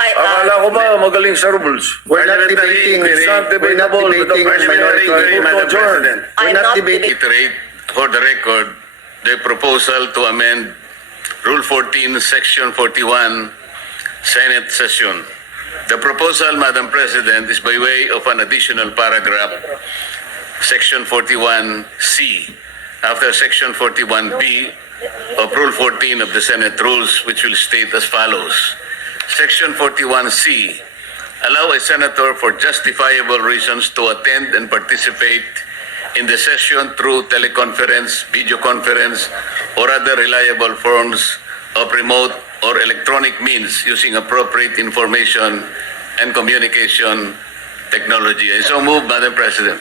Akala ko ba magaling sa rules? We're not debating. It's not We're not debatable. debating on minority Parliamentary, Madam report. President. We're not debating. Reiterate for the record the proposal to amend Rule 14, Section 41, Senate session. The proposal, Madam President, is by way of an additional paragraph, Section 41C, after Section 41B of Rule 14 of the Senate Rules, which will state as follows. Section 41C, allow a senator for justifiable reasons to attend and participate in the session through teleconference, video conference, or other reliable forms of remote or electronic means using appropriate information and communication technology. I so move, Madam President.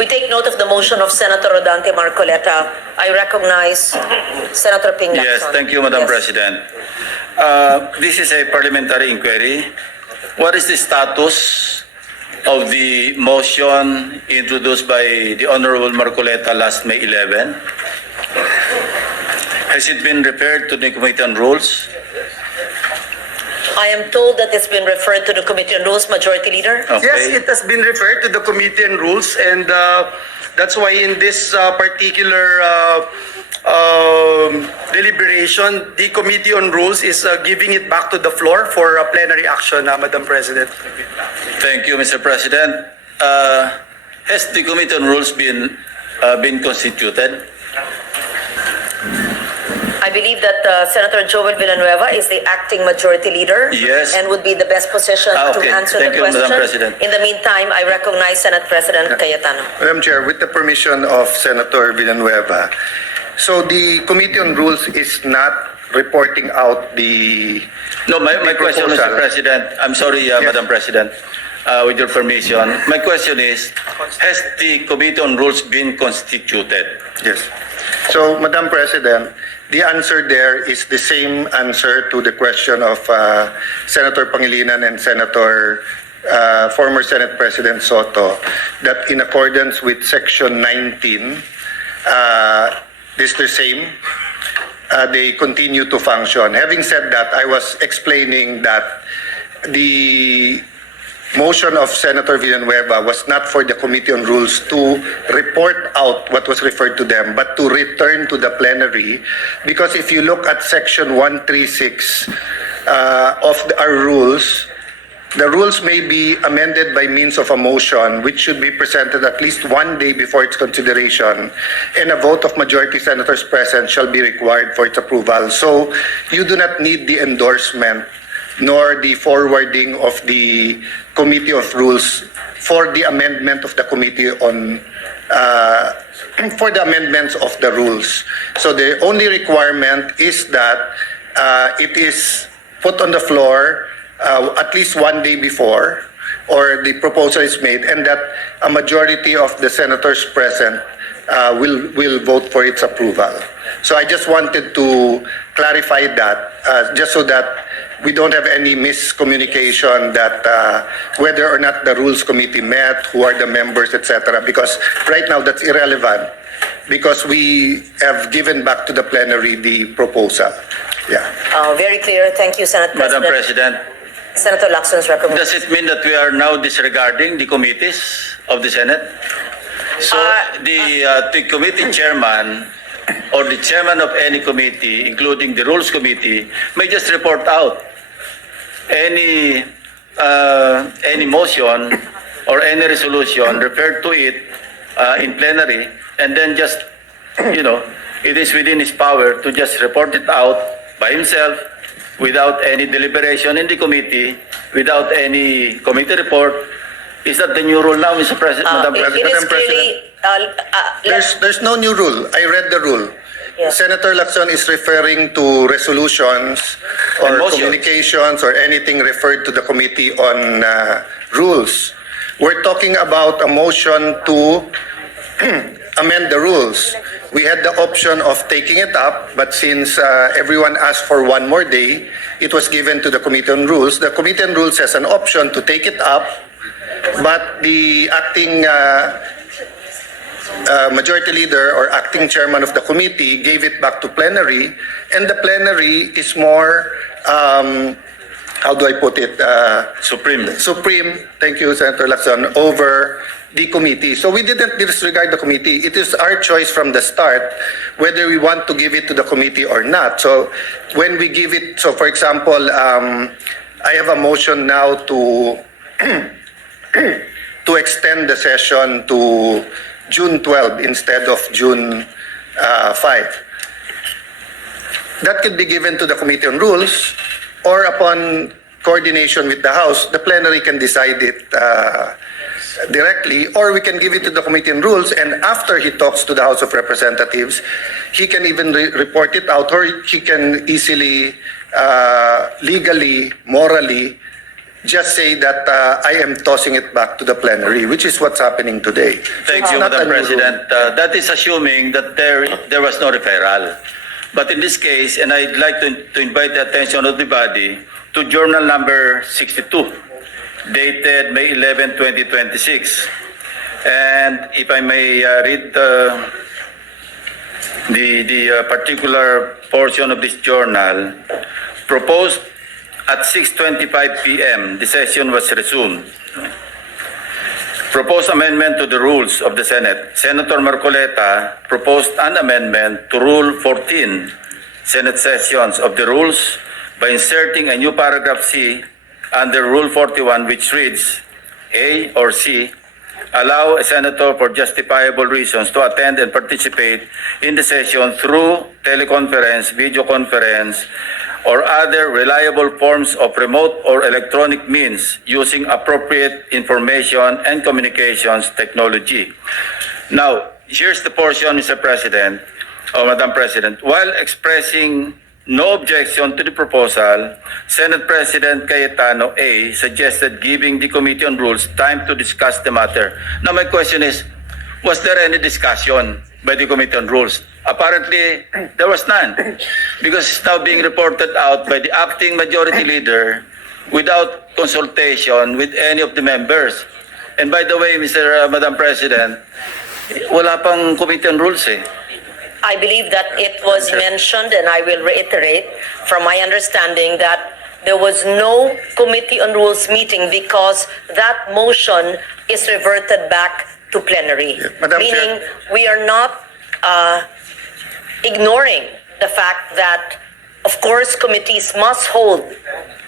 We take note of the motion of Senator Rodante Marcoleta. I recognize Senator Ping Lacson. Yes, thank you, Madam Yes. President. This is a parliamentary inquiry. What is the status of the motion introduced by the Honorable Marcoleta last May 11? Has it been referred to the Committee on Rules? I am told that it's been referred to the Committee on Rules, Majority Leader. Okay. Yes, it has been referred to the Committee on Rules, and that's why in this particular deliberation, the Committee on Rules is giving it back to the floor for plenary action, Madam President. Thank you, Mr. President. Has the Committee on Rules been constituted? I believe that Senator Joel Villanueva is the acting Majority Leader. Yes. And would be the best position Okay. to answer Thank the you, question. Madam President. In the meantime, I recognize Senate President Cayetano. Madam Chair, with the permission of Senator Villanueva, so the Committee on Rules is not reporting out the... No, my the question, Mr. proposal. President, I'm sorry, Madam President, with your permission. My question is, has the Committee on Rules been constituted? Yes. So, Madam President, the answer there is the same answer to the question of Senator Pangilinan and former Senate President Soto, that in accordance with Section 19, is the same. They continue to function. Having said that, I was explaining that the motion of Senator Villanueva was not for the Committee on Rules to report out what was referred to them, but to return to the plenary. Because if you look at Section 136 of our rules, the rules may be amended by means of a motion which should be presented at least 1 day before its consideration, and a vote of majority senators present shall be required for its approval. So you do not need the endorsement nor the forwarding of the Committee of Rules for the amendment of the Committee on for the amendments of the rules. So the only requirement is that it is put on the floor at least 1 day before, or the proposal is made, and that a majority of the senators present will vote for its approval. So I just wanted to clarify that, just so that we don't have any miscommunication that whether or not the Rules Committee met, who are the members, etc. Because right now that's irrelevant, because we have given back to the plenary the proposal. Yeah. Very clear. Thank you, Senate Madam President. President, Senator Lacson's recommendation. does it mean that we are now disregarding the committees of the Senate? So the committee chairman or the chairman of any committee, including the Rules Committee, may just report out any motion or any resolution, referred to it in plenary, and then just, it is within his power to just report it out by himself without any deliberation in the committee, without any committee report. Is that the new rule now, Mr. President, Madam It President? is clearly... There's no new rule. I read the rule. Yes. Senator Lacson is referring to resolutions or And motions. communications or anything referred to the Committee on Rules. We're talking about a motion to amend the rules. We had the option of taking it up, but since everyone asked for 1 more day, it was given to the Committee on Rules. The Committee on Rules has an option to take it up But the acting majority leader or acting chairman of the committee gave it back to plenary, and the plenary is more, how do I put it? Supreme. Supreme, thank you, Senator Lacson, over the committee. So we didn't disregard the committee. It is our choice from the start whether we want to give it to the committee or not. So when we give it, so for example, I have a motion now to to extend the session to June 12 instead of June 5. That could be given to the Committee on Rules, or upon coordination with the House, the plenary can decide it directly, or we can give it to the Committee on Rules, and after he talks to the House of Representatives, he can even report it out, or he can easily, legally, morally, just say that I am tossing it back to the plenary, which is what's happening today. Thank It's you, not Madam a new rule. President. That is assuming that there was no referral. But in this case, and I'd like to invite the attention of the body to journal number 62, dated May 11, 2026. And if I may read the particular portion of this journal, proposed at 6:25 p.m., the session was resumed. Proposed amendment to the rules of the Senate. Senator Marcoleta proposed an amendment to Rule 14, Senate sessions of the rules, by inserting a new paragraph C under Rule 41, which reads, A or C, allow a senator for justifiable reasons to attend and participate in the session through teleconference, video conference, or other reliable forms of remote or electronic means using appropriate information and communications technology. Now, here's the portion, Mr. President, or Madam President. While expressing no objection to the proposal, Senate President Cayetano A. suggested giving the Committee on Rules time to discuss the matter. Now, my question is, was there any discussion by the Committee on Rules? Apparently, there was none, because it's now being reported out by the acting majority leader without consultation with any of the members. And by the way, Madam President, wala pang Committee on Rules eh. I believe that it was mentioned, and I will reiterate from my understanding that there was no Committee on Rules meeting because that motion is reverted back to plenary. Madam Meaning, Chair. we are not ignoring the fact that, of course, committees must hold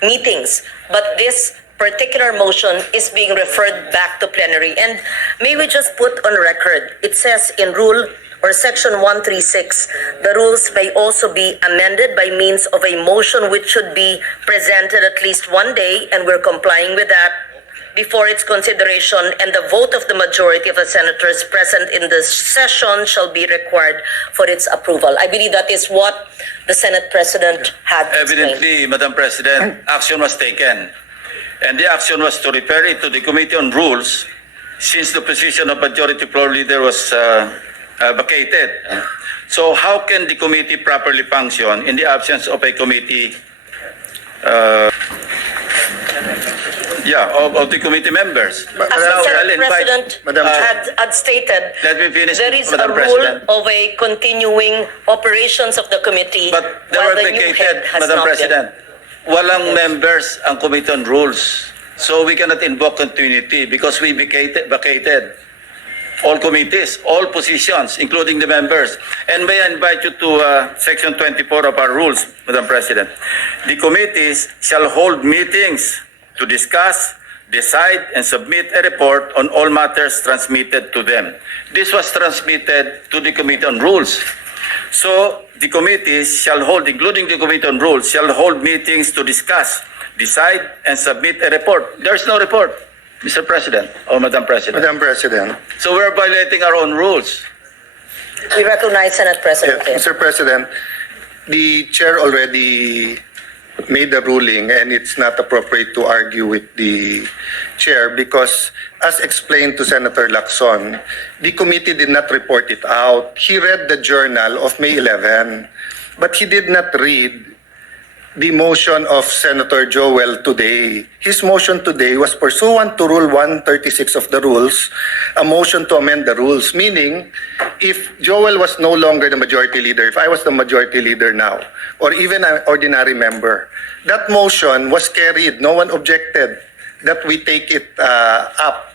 meetings, but this particular motion is being referred back to plenary. And may we just put on record, it says in Rule or Section 136, the rules may also be amended by means of a motion which should be presented at least one day, and we're complying with that, before its consideration, and the vote of the majority of the senators present in the session shall be required for its approval. I believe that is what the Senate President had explained. Evidently, Madam President, action was taken. And the action was to refer it to the Committee on Rules, since the position of Majority Floor Leader was vacated. So how can the committee properly function in the absence of a committee of the committee members? As Madam the Now, Senate I'll invite- President Madam Chair. had stated, Let me finish, there is Madam a rule President. of a continuing operations of the committee, But they while were the new vacated, head has Madam not President. yet. Walang members ang Committee on Rules. So we cannot invoke continuity because we vacated all committees, all positions, including the members. And may I invite you to Section 24 of our rules, Madam President. The committees shall hold meetings to discuss, decide, and submit a report on all matters transmitted to them. This was transmitted to the Committee on Rules. So the committees shall hold, including the Committee on Rules, shall hold meetings to discuss, decide, and submit a report. There's no report, Mr. President or Madam President. Madam President. So we're violating our own rules. We recognize Senate President. Yeah, Mr. President, the chair already made the ruling, and it's not appropriate to argue with the chair because, as explained to Senator Lacson, the committee did not report it out. He read the journal of May 11, but he did not read the motion of Senator Joel today. His motion today was pursuant to Rule 136 of the rules, a motion to amend the rules, meaning if Joel was no longer the majority leader, if I was the majority leader now, or even an ordinary member, that motion was carried. No one objected that we take it up.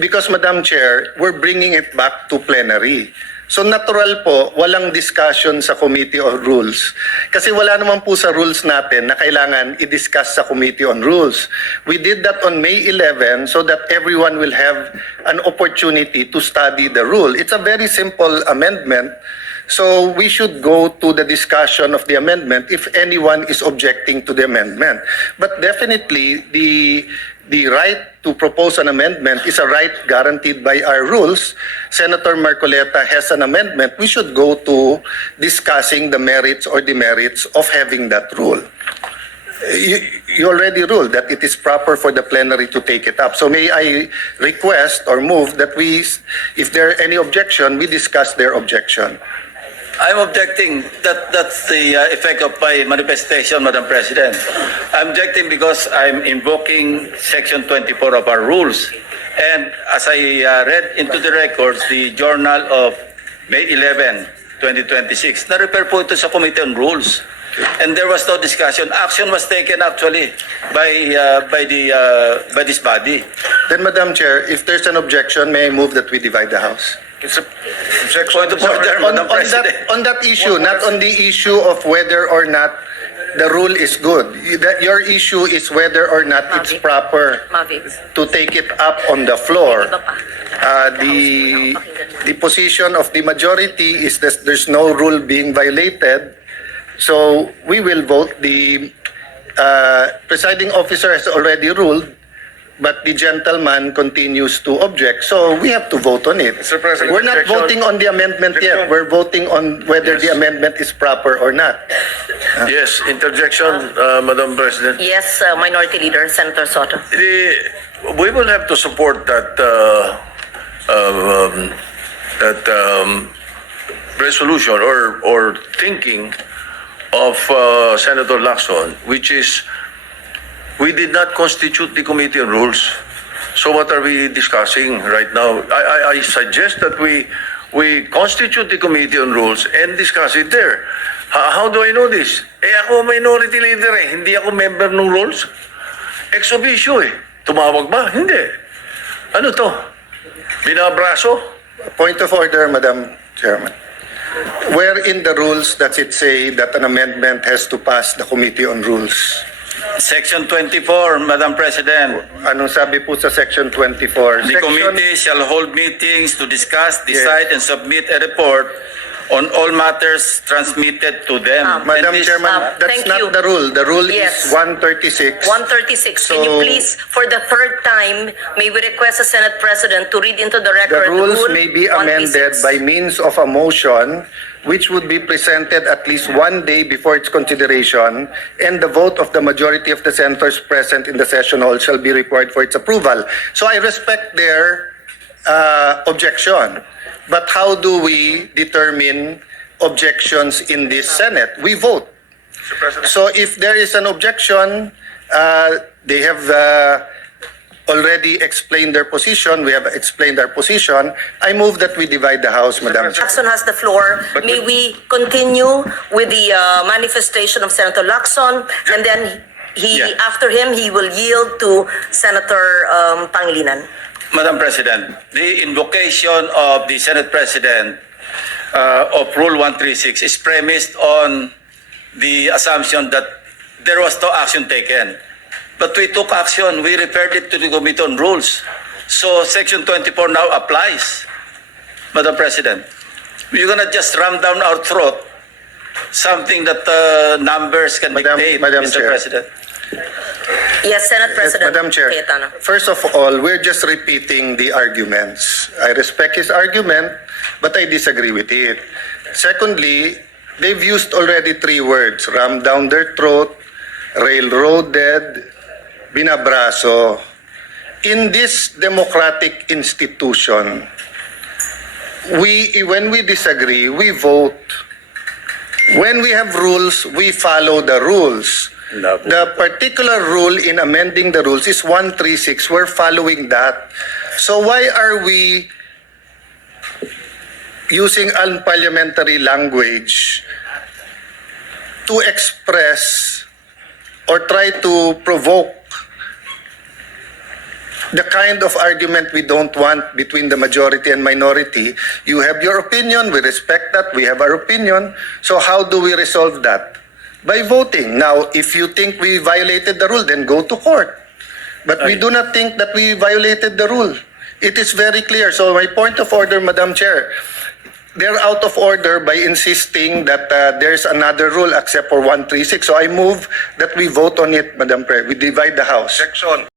Because, Madam Chair, we're bringing it back to plenary. So natural po, walang discussion sa Committee on Rules. Kasi wala naman po sa rules natin na kailangan i-discuss sa Committee on Rules. We did that on May 11 so that everyone will have an opportunity to study the rule. It's a very simple amendment. So we should go to the discussion of the amendment if anyone is objecting to the amendment. But definitely, the right to propose an amendment is a right guaranteed by our rules. Senator Marcoleta has an amendment. We should go to discussing the merits or demerits of having that rule. You already ruled that it is proper for the plenary to take it up. So may I request or move that we, if there are any objection, we discuss their objection. I'm objecting. That's the effect of my manifestation, Madam President. I'm objecting because I'm invoking Section 24 of our rules. And as I read into the records, the journal of May 11, 2026, na-refer po ito sa Committee on Rules. And there was no discussion. Action was taken actually by this body. Then, Madam Chair, if there's an objection, may I move that we divide the House? Point of order, Madam President. On that issue, not on the issue of whether or not the rule is good. Your issue is whether or not it's proper to take it up on the floor. The position of the majority is that there's no rule being violated. So we will vote. The presiding officer has already ruled, but the gentleman continues to object. So we have to vote on it. Mr. President, We're not objection. voting on the amendment yet. We're voting on whether the amendment is proper or not. Yes, interjection, Madam President. Yes, Minority Leader Senator Soto. We will have to support that resolution or thinking of Senator Lacson, which is we did not constitute the Committee on Rules. So what are we discussing right now? I suggest that we constitute the Committee on Rules and discuss it there. How do I know this? Ako minority leader hindi ako member ng rules. Ex officio Tumawag ba? Hindi. Ano to? Binabraso? Point of order, Madam Chairman. Where in the rules does it say that an amendment has to pass the Committee on Rules? Section 24, Madam President. Anong sabi po sa Section 24? The committee shall hold meetings to discuss, decide, and submit a report on all matters transmitted to them. Madam And this- Chairman, that's thank not you. the rule. The rule Yes. is 136. 136. Can you So- please, for the third time, may we request the Senate President to read into the The record rules Rule may be amended 136. by means of a motion which would be presented at least one day before its consideration, and the vote of the majority of the senators present in the session hall shall be required for its approval. So I respect their objection. But how do we determine objections in this Senate? We vote. So if there is an objection, they have already explained their position. We have explained our position. I move that we divide the House, Madam Chair. Lacson has the floor. May we continue with the manifestation of Senator Lacson, and then after him, he will yield to Senator Pangilinan. Madam President, the invocation of the Senate President of Rule 136 is premised on the assumption that there was no action taken. But we took action. We referred it to the Committee on Rules. So Section 24 now applies, Madam President. You're gonna just ram down our throat something that numbers can dictate, Madam Mr. Chair. President. Yes, Senate President Madam Chair, Cayetano. first of all, we're just repeating the arguments. I respect his argument, but I disagree with it. Secondly, they've used already three words: ram down their throat, railroaded, binabraso. In this democratic institution, when we disagree, we vote. When we have rules, we follow the rules. The particular rule in amending the rules is 136. We're following that. So why are we using unparliamentary language to express or try to provoke the kind of argument we don't want between the majority and minority? You have your opinion, we respect that, we have our opinion. So how do we resolve that? By voting. Now, if you think we violated the rule, then go to court. But we do not think that we violated the rule. It is very clear. So my point of order, Madam Chair, they're out of order by insisting that there's another rule except for 136. So I move that we vote on it, Madam Chair. We divide the House. Section.